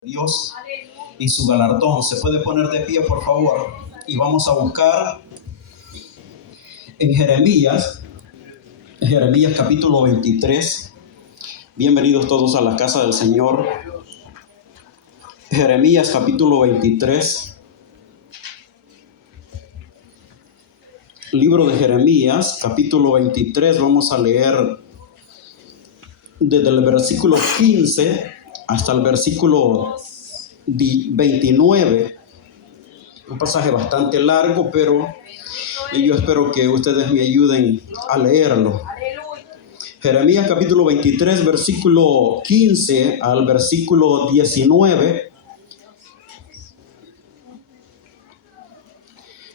Dios y su galardón. Se puede poner de pie, por favor, y vamos a buscar en Jeremías capítulo 23. Bienvenidos todos a la casa del Señor. Jeremías capítulo 23. Libro de Jeremías capítulo 23. Vamos a leer desde el versículo 15 hasta el versículo 29. Un pasaje bastante largo, pero yo espero que ustedes me ayuden a leerlo. Jeremías capítulo 23, versículo 15 al versículo 19.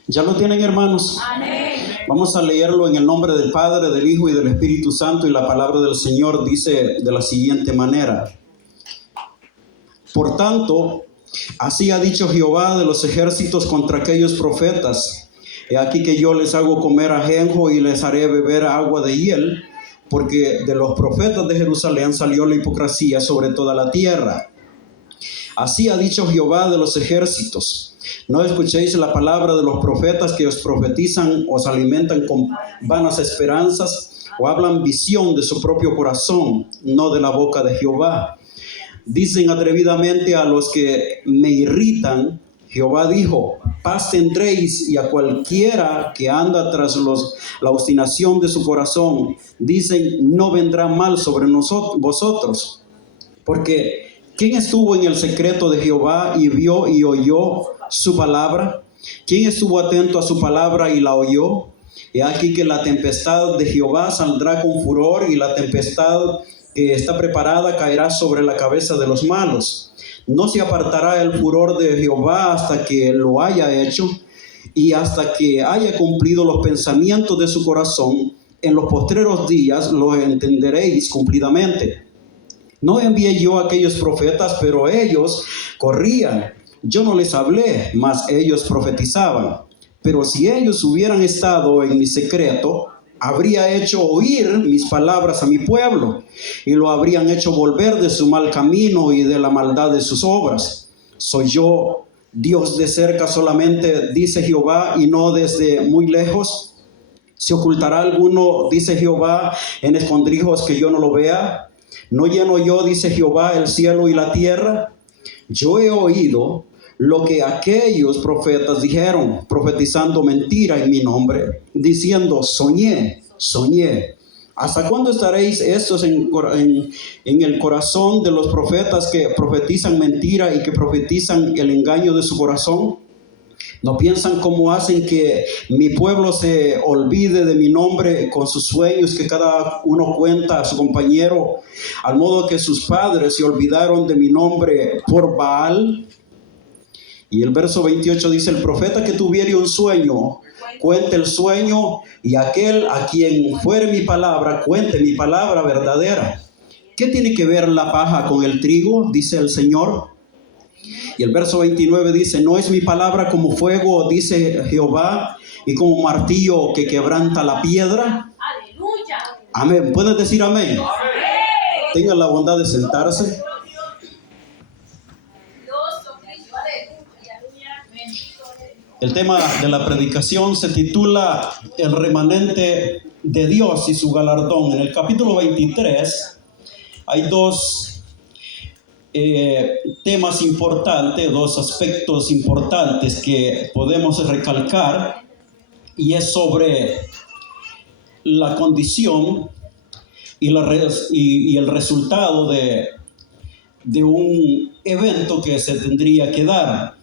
¿Ya lo tienen, hermanos? Amén. Vamos a leerlo en el nombre del Padre, del Hijo y del Espíritu Santo, y la palabra del Señor dice de la siguiente manera: Por tanto, así ha dicho Jehová de los ejércitos contra aquellos profetas: He aquí que yo les hago comer ajenjo y les haré beber agua de hiel, porque de los profetas de Jerusalén salió la hipocresía sobre toda la tierra. Así ha dicho Jehová de los ejércitos: No escuchéis la palabra de los profetas que os profetizan, os alimentan con vanas esperanzas, o hablan visión de su propio corazón, no de la boca de Jehová. Dicen atrevidamente a los que me irritan: Jehová dijo, paz tendréis, y a cualquiera que anda tras la obstinación de su corazón, dicen, no vendrá mal sobre vosotros. Porque ¿quién estuvo en el secreto de Jehová y vio y oyó su palabra? ¿Quién estuvo atento a su palabra y la oyó? He aquí que la tempestad de Jehová saldrá con furor, y la tempestad que está preparada caerá sobre la cabeza de los malos. No se apartará el furor de Jehová hasta que lo haya hecho, y hasta que haya cumplido los pensamientos de su corazón. En los postreros días lo entenderéis cumplidamente. No envié yo a aquellos profetas, pero ellos corrían. Yo no les hablé, mas ellos profetizaban. Pero si ellos hubieran estado en mi secreto, habría hecho oír mis palabras a mi pueblo, y lo habrían hecho volver de su mal camino y de la maldad de sus obras. Soy yo Dios de cerca solamente, dice Jehová, y no desde muy lejos. ¿Se ocultará alguno, dice Jehová, en escondrijos que yo no lo vea? ¿No lleno yo, dice Jehová, el cielo y la tierra? Yo he oído lo que aquellos profetas dijeron, profetizando mentira en mi nombre, diciendo, soñé. ¿Hasta cuándo estaréis estos en el corazón de los profetas que profetizan mentira y que profetizan el engaño de su corazón? ¿No piensan cómo hacen que mi pueblo se olvide de mi nombre con sus sueños que cada uno cuenta a su compañero, al modo que sus padres se olvidaron de mi nombre por Baal? Y el verso 28 dice, el profeta que tuviere un sueño, cuente el sueño, y aquel a quien fuere mi palabra, cuente mi palabra verdadera. ¿Qué tiene que ver la paja con el trigo? Dice el Señor. Y el verso 29 dice, ¿no es mi palabra como fuego, dice Jehová, y como martillo que quebranta la piedra? Aleluya. Amén. ¿Puedes decir amén? Amén. Tengan la bondad de sentarse. El tema de la predicación se titula El remanente de Dios y su galardón. En el capítulo 23 hay dos temas importantes, dos aspectos importantes que podemos recalcar, y es sobre la condición y el resultado de un evento que se tendría que dar.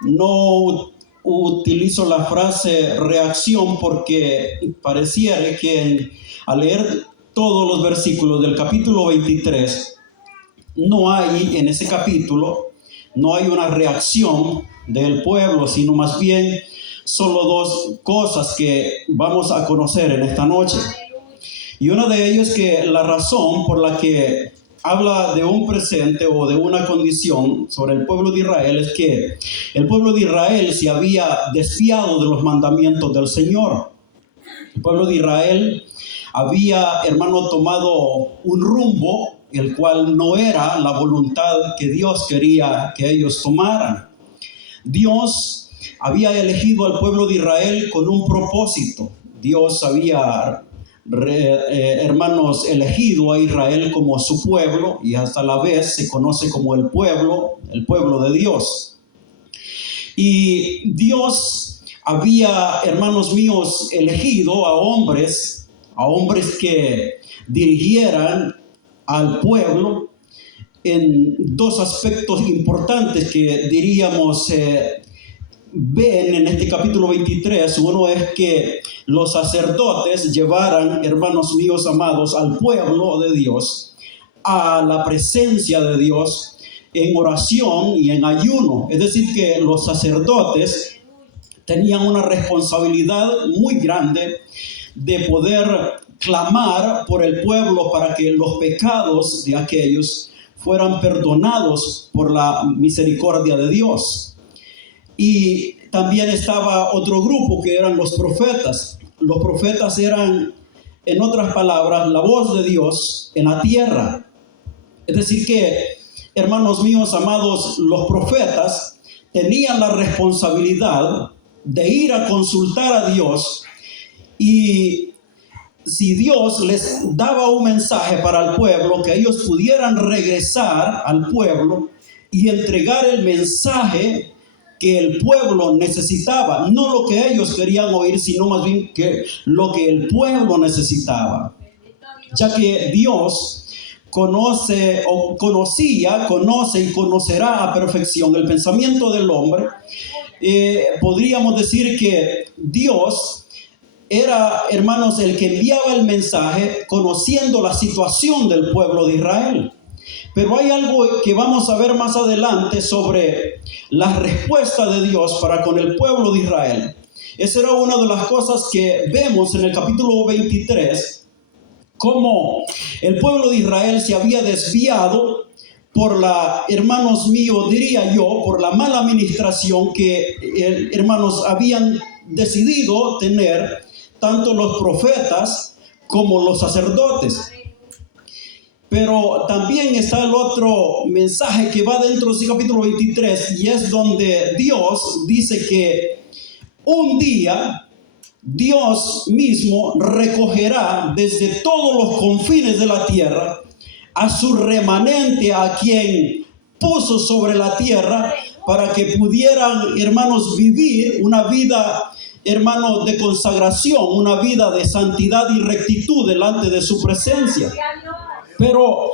No utilizo la frase reacción porque pareciera que al leer todos los versículos del capítulo 23, no hay en ese capítulo, no hay una reacción del pueblo, sino más bien solo dos cosas que vamos a conocer en esta noche. Y una de ellas es que la razón por la que habla de un presente o de una condición sobre el pueblo de Israel es que el pueblo de Israel se había desviado de los mandamientos del Señor. El pueblo de Israel había, hermano, tomado un rumbo el cual no era la voluntad que Dios quería que ellos tomaran. Dios había elegido al pueblo de Israel con un propósito. Dios había, hermanos, elegido a Israel como su pueblo, y hasta la vez se conoce como el pueblo de Dios. Y Dios había, hermanos míos, elegido a hombres que dirigieran al pueblo en dos aspectos importantes que diríamos ven en este capítulo 23. Uno es que los sacerdotes llevaran, hermanos míos amados, al pueblo de Dios a la presencia de Dios en oración y en ayuno. Es decir, que los sacerdotes tenían una responsabilidad muy grande de poder clamar por el pueblo para que los pecados de aquellos fueran perdonados por la misericordia de Dios. Y también estaba otro grupo que eran los profetas. Los profetas eran, en otras palabras, la voz de Dios en la tierra. Es decir que, hermanos míos amados, los profetas tenían la responsabilidad de ir a consultar a Dios, y si Dios les daba un mensaje para el pueblo, que ellos pudieran regresar al pueblo y entregar el mensaje que el pueblo necesitaba, no lo que ellos querían oír, sino más bien que lo que el pueblo necesitaba, ya que Dios conoce y conocerá a perfección el pensamiento del hombre. Podríamos decir que Dios era, hermanos, el que enviaba el mensaje conociendo la situación del pueblo de Israel. Pero hay algo que vamos a ver más adelante sobre la respuesta de Dios para con el pueblo de Israel. Esa era una de las cosas que vemos en el capítulo 23, cómo el pueblo de Israel se había desviado por la, hermanos míos, diría yo, por la mala administración que, hermanos, habían decidido tener tanto los profetas como los sacerdotes. Pero también está el otro mensaje que va dentro de ese capítulo 23, y es donde Dios dice que un día Dios mismo recogerá desde todos los confines de la tierra a su remanente, a quien puso sobre la tierra, para que pudieran, hermanos, vivir una vida, hermanos, de consagración, una vida de santidad y rectitud delante de su presencia. Pero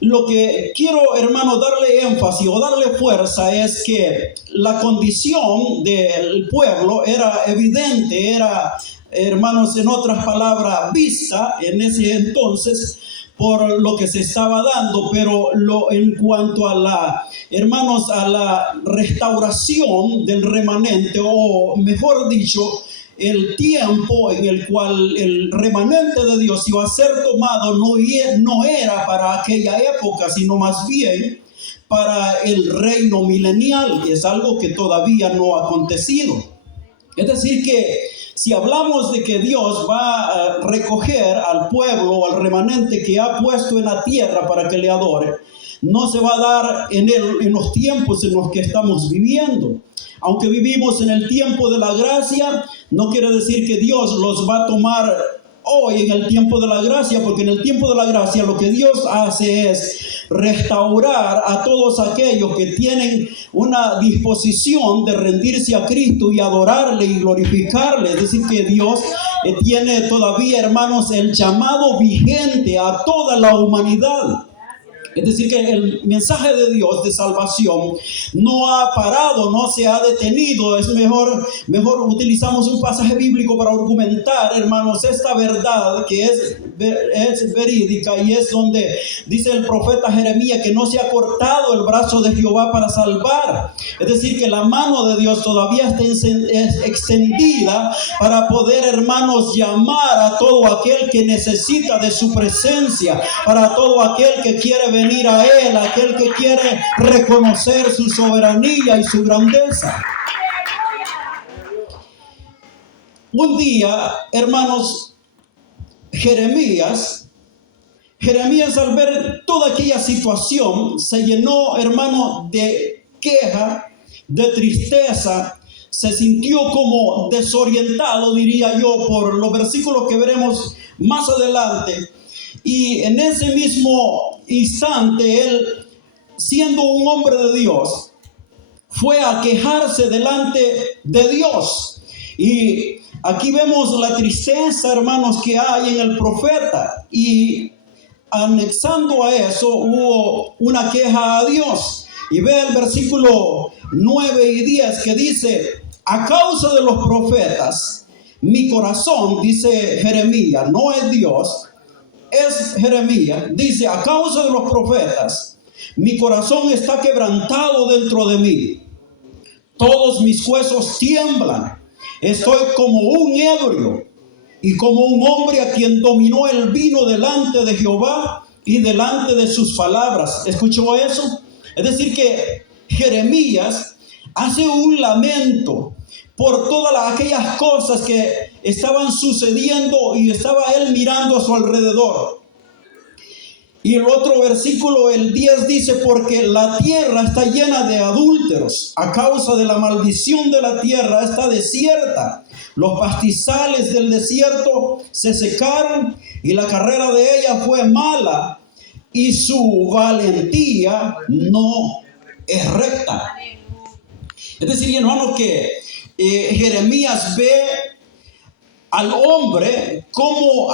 lo que quiero, hermano, darle énfasis o darle fuerza es que la condición del pueblo era evidente, era, hermanos, en otras palabras, vista en ese entonces por lo que se estaba dando. Pero en cuanto a la, hermanos, a la restauración del remanente, o mejor dicho, el tiempo en el cual el remanente de Dios iba a ser tomado, no era para aquella época, sino más bien para el reino milenial. Es algo que todavía no ha acontecido. Es decir que si hablamos de que Dios va a recoger al pueblo o al remanente que ha puesto en la tierra para que le adore, no se va a dar en los tiempos en los que estamos viviendo. Aunque vivimos en el tiempo de la gracia, no quiere decir que Dios los va a tomar hoy en el tiempo de la gracia, porque en el tiempo de la gracia lo que Dios hace es restaurar a todos aquellos que tienen una disposición de rendirse a Cristo y adorarle y glorificarle. Es decir, que Dios tiene todavía, hermanos, el llamado vigente a toda la humanidad. Es decir, que el mensaje de Dios de salvación no ha parado, no se ha detenido. Es mejor utilizamos un pasaje bíblico para argumentar, hermanos, esta verdad que es verídica, y es donde dice el profeta Jeremías que no se ha cortado el brazo de Jehová para salvar. Es decir, que la mano de Dios todavía está extendida para poder, hermanos, llamar a todo aquel que necesita de su presencia, para todo aquel que quiere venir a Él, aquel que quiere reconocer su soberanía y su grandeza. Un día, hermanos, Jeremías Jeremías, al ver toda aquella situación, se llenó, hermano, de queja, de tristeza, se sintió como desorientado, diría yo, por los versículos que veremos más adelante. Y en ese mismo instante, él, siendo un hombre de Dios, fue a quejarse delante de Dios. Y aquí vemos la tristeza, hermanos, que hay en el profeta. Y anexando a eso, hubo una queja a Dios. Y ve el versículo 9 y 10 que dice: a causa de los profetas, mi corazón, dice Jeremías, no es Dios, es Jeremías, dice: a causa de los profetas, mi corazón está quebrantado dentro de mí. Todos mis huesos tiemblan. Estoy como un ebrio y como un hombre a quien dominó el vino delante de Jehová y delante de sus palabras. ¿Escuchó eso? Es decir, que Jeremías hace un lamento por todas aquellas cosas que estaban sucediendo y estaba él mirando a su alrededor. Y el otro versículo, el 10, dice: porque la tierra está llena de adúlteros, a causa de la maldición de la tierra está desierta. Los pastizales del desierto se secaron y la carrera de ella fue mala y su valentía no es recta. Es decir, hermanos, que Jeremías ve al hombre cómo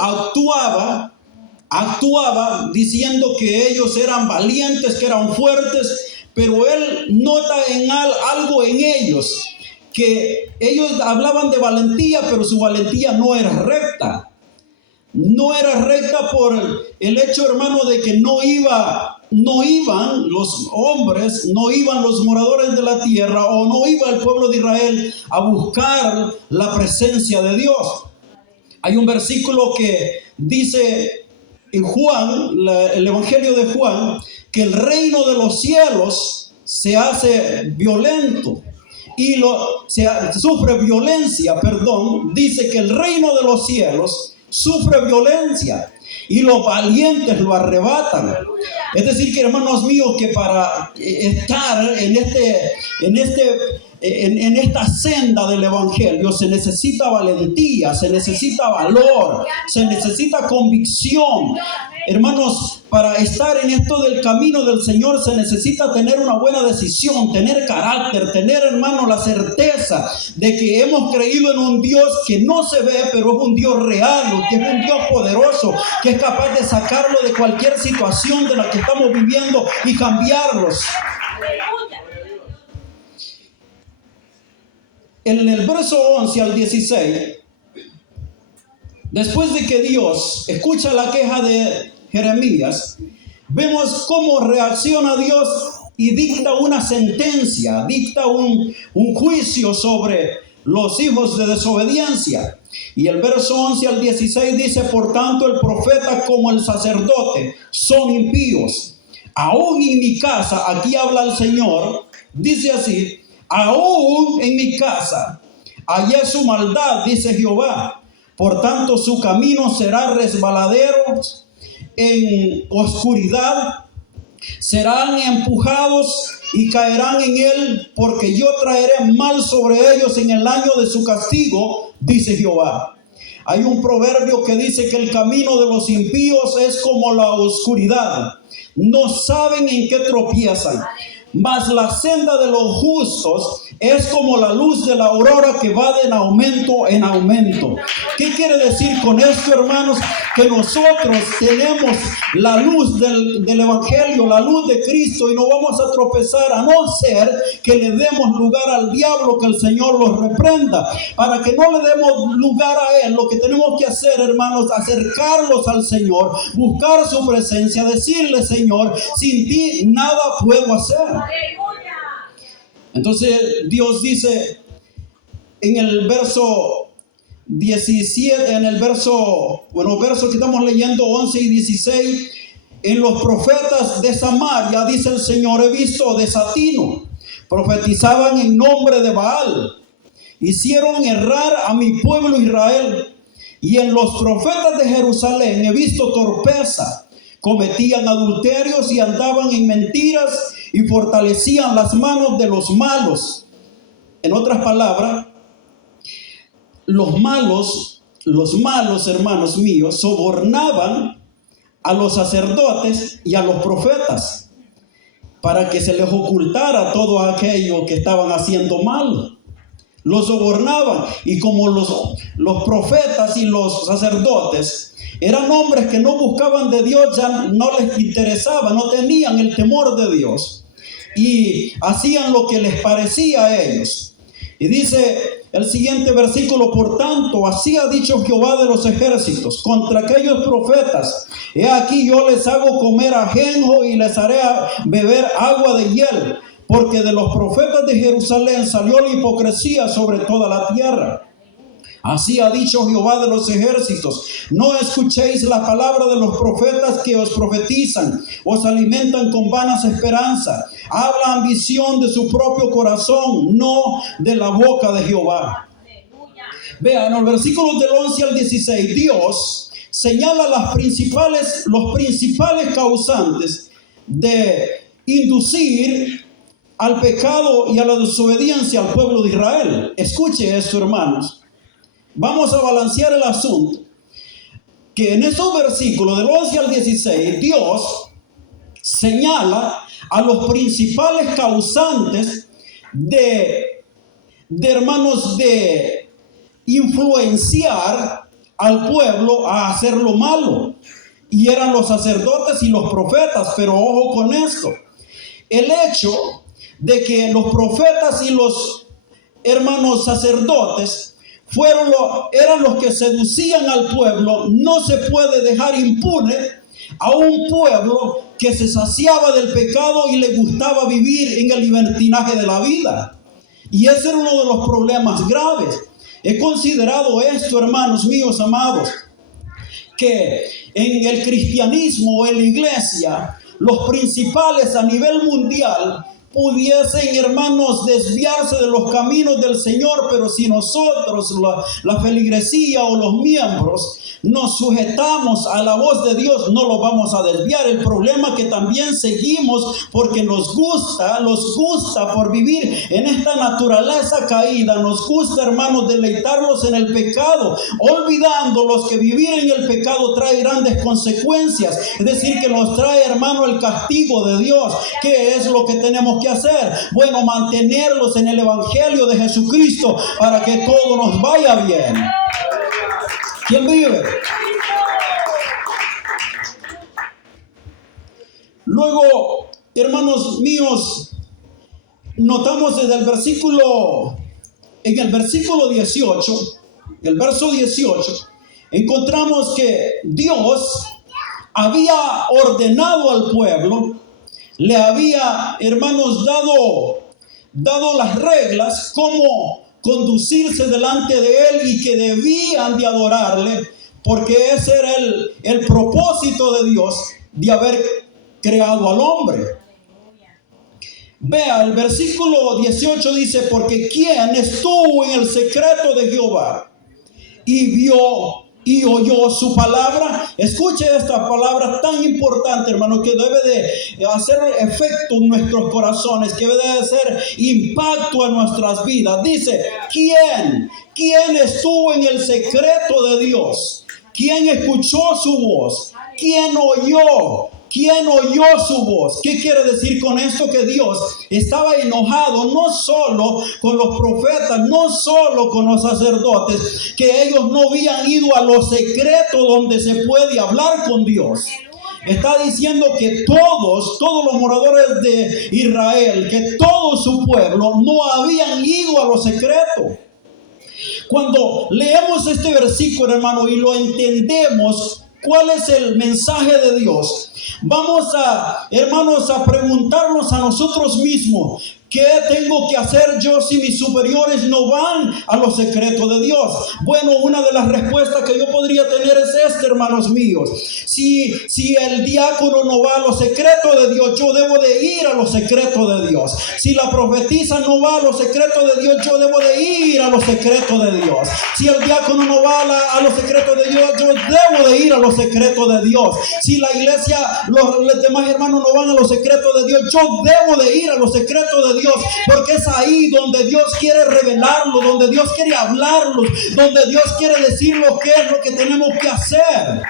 actuaba diciendo que ellos eran valientes, que eran fuertes, pero él nota algo en ellos, que ellos hablaban de valentía, pero su valentía no era recta. No era recta por el hecho, hermano, de que no iban los hombres, no iban los moradores de la tierra, o no iba el pueblo de Israel a buscar la presencia de Dios. Hay un versículo que dice en Juan, el Evangelio de Juan, que el reino de los cielos se hace violento y sufre violencia, dice que el reino de los cielos sufre violencia y los valientes lo arrebatan. Es decir, que, hermanos míos, que para estar en esta senda del evangelio se necesita valentía, se necesita valor, se necesita convicción. Hermanos, para estar en esto del camino del Señor se necesita tener una buena decisión, tener carácter, tener, hermanos, la certeza de que hemos creído en un Dios que no se ve, pero es un Dios real, que es un Dios poderoso, que es capaz de sacarlo de cualquier situación de la que estamos viviendo y cambiarlos. En el verso 11 al 16, después de que Dios escucha la queja de Jeremías, vemos cómo reacciona Dios y dicta una sentencia, dicta un juicio sobre los hijos de desobediencia. Y el verso 11 al 16 dice: por tanto, el profeta como el sacerdote son impíos. Aún en mi casa, aquí habla el Señor, dice así: aún en mi casa hallé su maldad, dice Jehová. Por tanto, su camino será resbaladero, en oscuridad serán empujados y caerán en él, porque yo traeré mal sobre ellos en el año de su castigo, dice Jehová. Hay un proverbio que dice que el camino de los impíos es como la oscuridad, no saben en qué tropiezan. Mas la senda de los justos es como la luz de la aurora que va de aumento en aumento. ¿Qué quiere decir con esto, hermanos? Que nosotros tenemos la luz del Evangelio, la luz de Cristo, y no vamos a tropezar a no ser que le demos lugar al diablo, que el Señor los reprenda. Para que no le demos lugar a él, lo que tenemos que hacer, hermanos, acercarlos al Señor, buscar su presencia, decirle: Señor, sin ti nada puedo hacer. Entonces Dios dice en el verso 17, en el verso que estamos leyendo, 11 y 16, en los profetas de Samaria, dice el Señor, he visto desatino, profetizaban en nombre de Baal, hicieron errar a mi pueblo Israel. Y en los profetas de Jerusalén he visto torpeza, cometían adulterios y andaban en mentiras y fortalecían las manos de los malos. En otras palabras, los malos, hermanos míos, sobornaban a los sacerdotes y a los profetas para que se les ocultara todo aquello que estaban haciendo mal. Los sobornaban, y como los profetas y los sacerdotes eran hombres que no buscaban de Dios, ya no les interesaba, no tenían el temor de Dios y hacían lo que les parecía a ellos. Y dice el siguiente versículo: por tanto, así ha dicho Jehová de los ejércitos contra aquellos profetas: he aquí yo les hago comer ajenjo y les haré beber agua de hiel, porque de los profetas de Jerusalén salió la hipocresía sobre toda la tierra. Así ha dicho Jehová de los ejércitos: no escuchéis la palabra de los profetas que os profetizan, os alimentan con vanas esperanzas, habla ambición de su propio corazón, no de la boca de Jehová. Vean, en los versículos del 11 al 16, Dios señala los principales causantes de inducir al pecado y a la desobediencia al pueblo de Israel. Escuche esto, hermanos. Vamos a balancear el asunto, que en esos versículos del 11 al 16, Dios señala a los principales causantes de influenciar al pueblo a hacer lo malo. Y eran los sacerdotes y los profetas. Pero ojo con esto: el hecho de que los profetas y los hermanos sacerdotes eran los que seducían al pueblo, no se puede dejar impune a un pueblo que se saciaba del pecado y le gustaba vivir en el libertinaje de la vida. Y ese era uno de los problemas graves. He considerado esto, hermanos míos amados, que en el cristianismo, en la iglesia, los principales a nivel mundial pudiesen, hermanos, desviarse de los caminos del Señor, pero si nosotros, la feligresía o los miembros, nos sujetamos a la voz de Dios, no lo vamos a desviar. El problema es que también seguimos porque nos gusta por vivir en esta naturaleza caída. Nos gusta, hermanos, deleitarlos en el pecado, olvidándolos que vivir en el pecado trae grandes consecuencias. Es decir, que nos trae, hermano, el castigo de Dios. ¿Qué es lo que tenemos que hacer? Bueno, mantenerlos en el evangelio de Jesucristo para que todo nos vaya bien. ¿Quién vive? Luego, hermanos míos, notamos desde el versículo 18, el verso 18, encontramos que Dios había ordenado al pueblo, le había, hermanos, dado las reglas, cómo conducirse delante de él y que debían de adorarle, porque ese era el propósito de Dios de haber creado al hombre. Vea, el versículo 18 dice: porque ¿quién estuvo en el secreto de Jehová y vio y oyó su palabra? Escuche esta palabra tan importante, hermano, que debe de hacer efecto en nuestros corazones, que debe de hacer impacto en nuestras vidas. Dice: ¿quién estuvo en el secreto de Dios? ¿Quién escuchó su voz? ¿Quién oyó su voz? ¿Qué quiere decir con esto? Que Dios estaba enojado no solo con los profetas, no solo con los sacerdotes, que ellos no habían ido a los secretos donde se puede hablar con Dios. Está diciendo que todos los moradores de Israel, que todo su pueblo no habían ido a los secretos. Cuando leemos este versículo, hermano, y lo entendemos, ¿cuál es el mensaje de Dios? Vamos a, hermanos, a preguntarnos a nosotros mismos: ¿Qué tengo que hacer yo si mis superiores no van a los secretos de Dios? Bueno, una de las respuestas que yo podría tener es esta, hermanos míos. Si el diácono no va a los secretos de Dios, yo debo de ir a los secretos de Dios. Si la profetisa no va a los secretos de Dios, yo debo de ir a los secretos de Dios. Si el diácono no va a los secretos de Dios, yo debo de ir a los secretos de Dios. Si la iglesia, los demás hermanos no van a los secretos de Dios, yo debo de ir a los secretos de Dios, porque es ahí donde Dios quiere revelarlo, donde Dios quiere hablarlo, donde Dios quiere decirnos qué es lo que tenemos que hacer.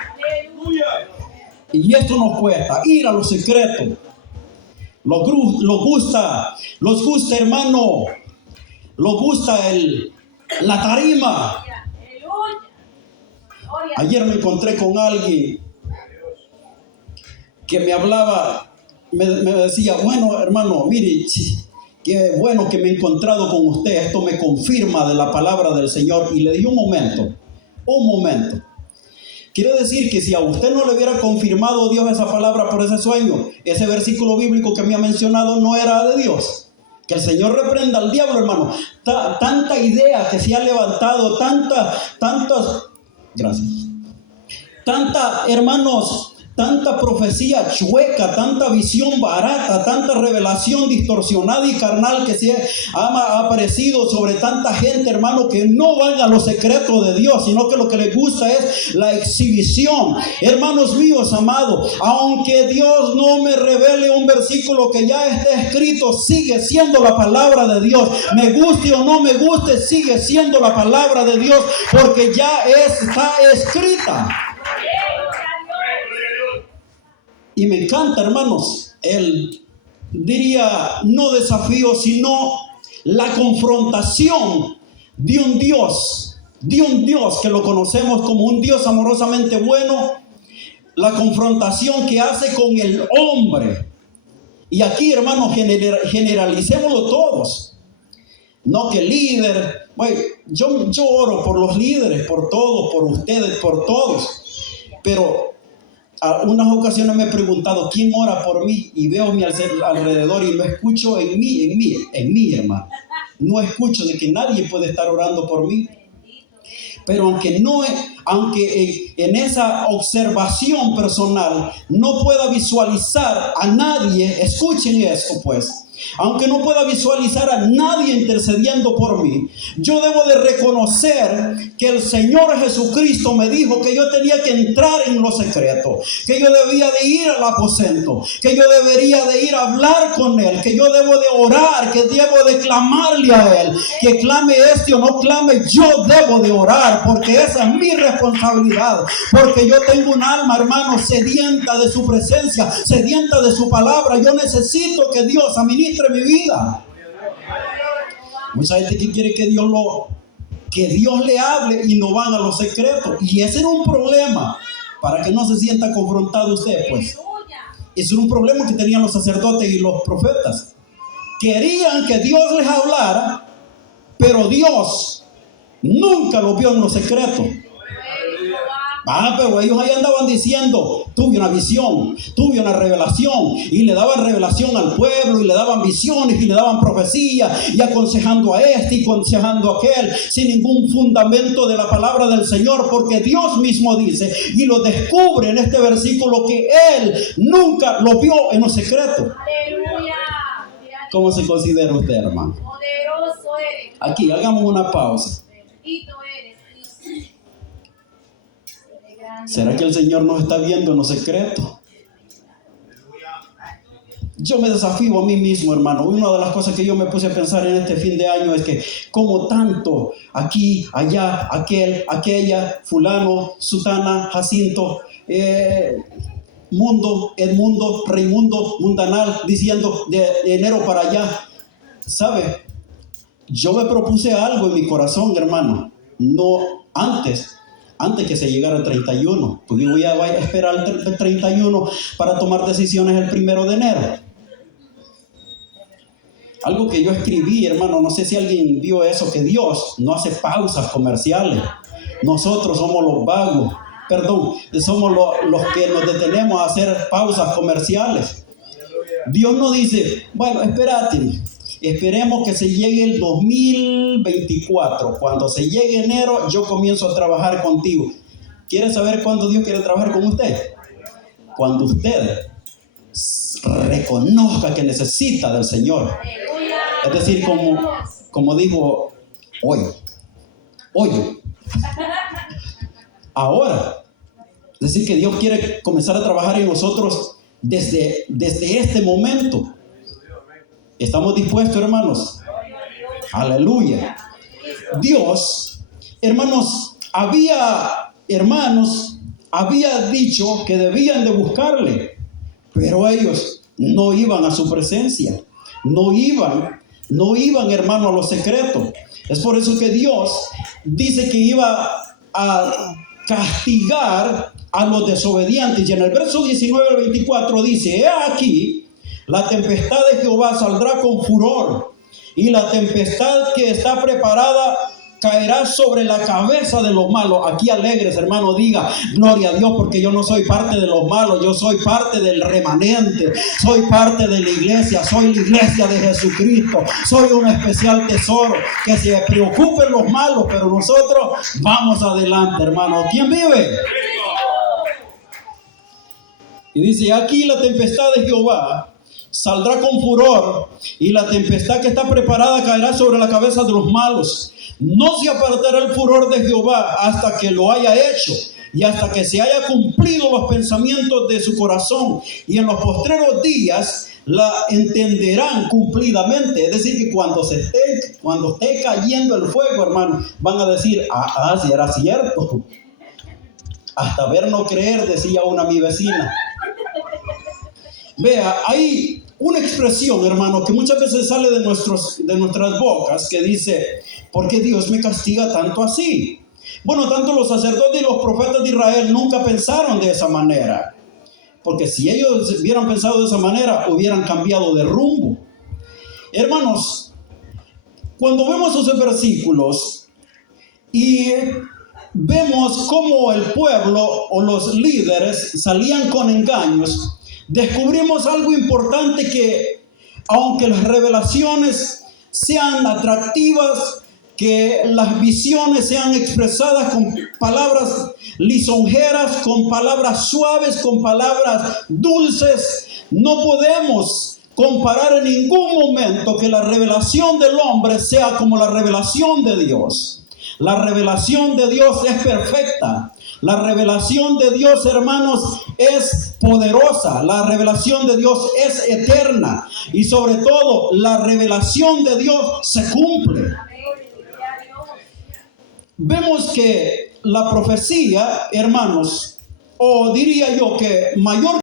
Y esto nos cuesta, ir a los secretos. Los gusta, hermano, los gusta la tarima. Ayer me encontré con alguien que me hablaba, me decía, bueno, hermano, mire, qué bueno que me he encontrado con usted, esto me confirma de la palabra del Señor. Y le dije, un momento. Quiere decir que si a usted no le hubiera confirmado Dios esa palabra por ese sueño, ese versículo bíblico que me ha mencionado no era de Dios. Que el Señor reprenda al diablo, hermano. Tanta idea que se ha levantado, hermanos, tanta profecía chueca, tanta visión barata, tanta revelación distorsionada y carnal que se ha aparecido sobre tanta gente, hermano, que no van a los secretos de Dios, sino que lo que les gusta es la exhibición. Hermanos míos, amados, aunque Dios no me revele un versículo que ya esté escrito, sigue siendo la palabra de Dios. Me guste o no me guste, sigue siendo la palabra de Dios, porque ya está escrita. Y me encanta, hermanos, no desafío, sino la confrontación de un Dios que lo conocemos como un Dios amorosamente bueno, la confrontación que hace con el hombre. Y aquí, hermanos, generalicémoslo todos. No que líder, yo oro por los líderes, por todos, por ustedes, por todos, pero a unas ocasiones me he preguntado quién ora por mí, y veo a mi alrededor y lo escucho en mí, hermano. No escucho de que nadie puede estar orando por mí. Pero aunque en esa observación personal no pueda visualizar a nadie, escuchen esto pues. Aunque no pueda visualizar a nadie intercediendo por mí, yo debo de reconocer que el Señor Jesucristo me dijo que yo tenía que entrar en lo secreto, que yo debía de ir al aposento, que yo debería de ir a hablar con Él, que yo debo de orar, que debo de clamarle a Él, que clame este o no clame, yo debo de orar, porque esa es mi responsabilidad, porque yo tengo un alma, hermano, sedienta de su presencia, sedienta de su palabra. Yo necesito que Dios administre mi vida. Mucha gente que quiere que Dios le hable y no van a los secretos, y ese era un problema para que no se sienta confrontado usted, pues. Ese era un problema que tenían los sacerdotes y los profetas. Querían que Dios les hablara, pero Dios nunca lo vio en los secretos. Pero ellos ahí andaban diciendo, tuve una visión, tuve una revelación, y le daban revelación al pueblo, y le daban visiones, y le daban profecía, y aconsejando a este y aconsejando a aquel, sin ningún fundamento de la palabra del Señor, porque Dios mismo dice, y lo descubre en este versículo, que Él nunca lo vio en los secretos. Aleluya. ¿Cómo se considera usted, hermano? Poderoso eres. Aquí, hagamos una pausa. ¿Será que el Señor nos está viendo en los secretos? Yo me desafío a mí mismo, hermano. Una de las cosas que yo me puse a pensar en este fin de año es que como tanto aquí, allá, aquella, fulano, sutana, Jacinto, mundo, Edmundo, Raimundo, mundanal, diciendo de enero para allá. ¿Sabe? Yo me propuse algo en mi corazón, hermano. No antes que se llegara el 31, porque voy a esperar el 31 para tomar decisiones el 1 de enero. Algo que yo escribí, hermano, no sé si alguien vio eso, que Dios no hace pausas comerciales. Nosotros somos los vagos, somos los que nos detenemos a hacer pausas comerciales. Dios no dice, bueno, espérate, esperemos que se llegue el 2024. Cuando se llegue enero, yo comienzo a trabajar contigo. ¿Quiere saber cuándo Dios quiere trabajar con usted? Cuando usted reconozca que necesita del Señor. Es decir, como dijo hoy, ahora. Es decir, que Dios quiere comenzar a trabajar en nosotros desde este momento. ¿Estamos dispuestos, hermanos? Aleluya. Dios, hermanos, había dicho que debían de buscarle, pero ellos no iban a su presencia. No iban, hermano, a los secretos. Es por eso que Dios dice que iba a castigar a los desobedientes. Y en el verso 19 al 24 dice: he aquí, la tempestad de Jehová saldrá con furor, y la tempestad que está preparada caerá sobre la cabeza de los malos. Aquí alegres, hermano, diga: gloria a Dios, porque yo no soy parte de los malos, yo soy parte del remanente, soy parte de la iglesia, soy la iglesia de Jesucristo, soy un especial tesoro. Que se preocupen los malos, pero nosotros vamos adelante, hermano. ¿Quién vive? Y dice: aquí la tempestad de Jehová saldrá con furor, y la tempestad que está preparada caerá sobre la cabeza de los malos. No se apartará el furor de Jehová hasta que lo haya hecho, y hasta que se haya cumplido los pensamientos de su corazón. Y en los postreros días la entenderán cumplidamente. Es decir, que cuando esté cayendo el fuego, hermano, van a decir: si era cierto. Hasta ver no creer, decía mi vecina. Vea, hay una expresión, hermano, que muchas veces sale de nuestras bocas, que dice: ¿por qué Dios me castiga tanto así? Bueno, tanto los sacerdotes y los profetas de Israel nunca pensaron de esa manera, porque si ellos hubieran pensado de esa manera, hubieran cambiado de rumbo. Hermanos, cuando vemos esos versículos y vemos cómo el pueblo o los líderes salían con engaños, descubrimos algo importante: que aunque las revelaciones sean atractivas, que las visiones sean expresadas con palabras lisonjeras, con palabras suaves, con palabras dulces, no podemos comparar en ningún momento que la revelación del hombre sea como la revelación de Dios. La revelación de Dios es perfecta. La revelación de Dios, hermanos, es poderosa. La revelación de Dios es eterna. Y sobre todo, la revelación de Dios se cumple. Vemos que la profecía, hermanos, o diría yo que mayor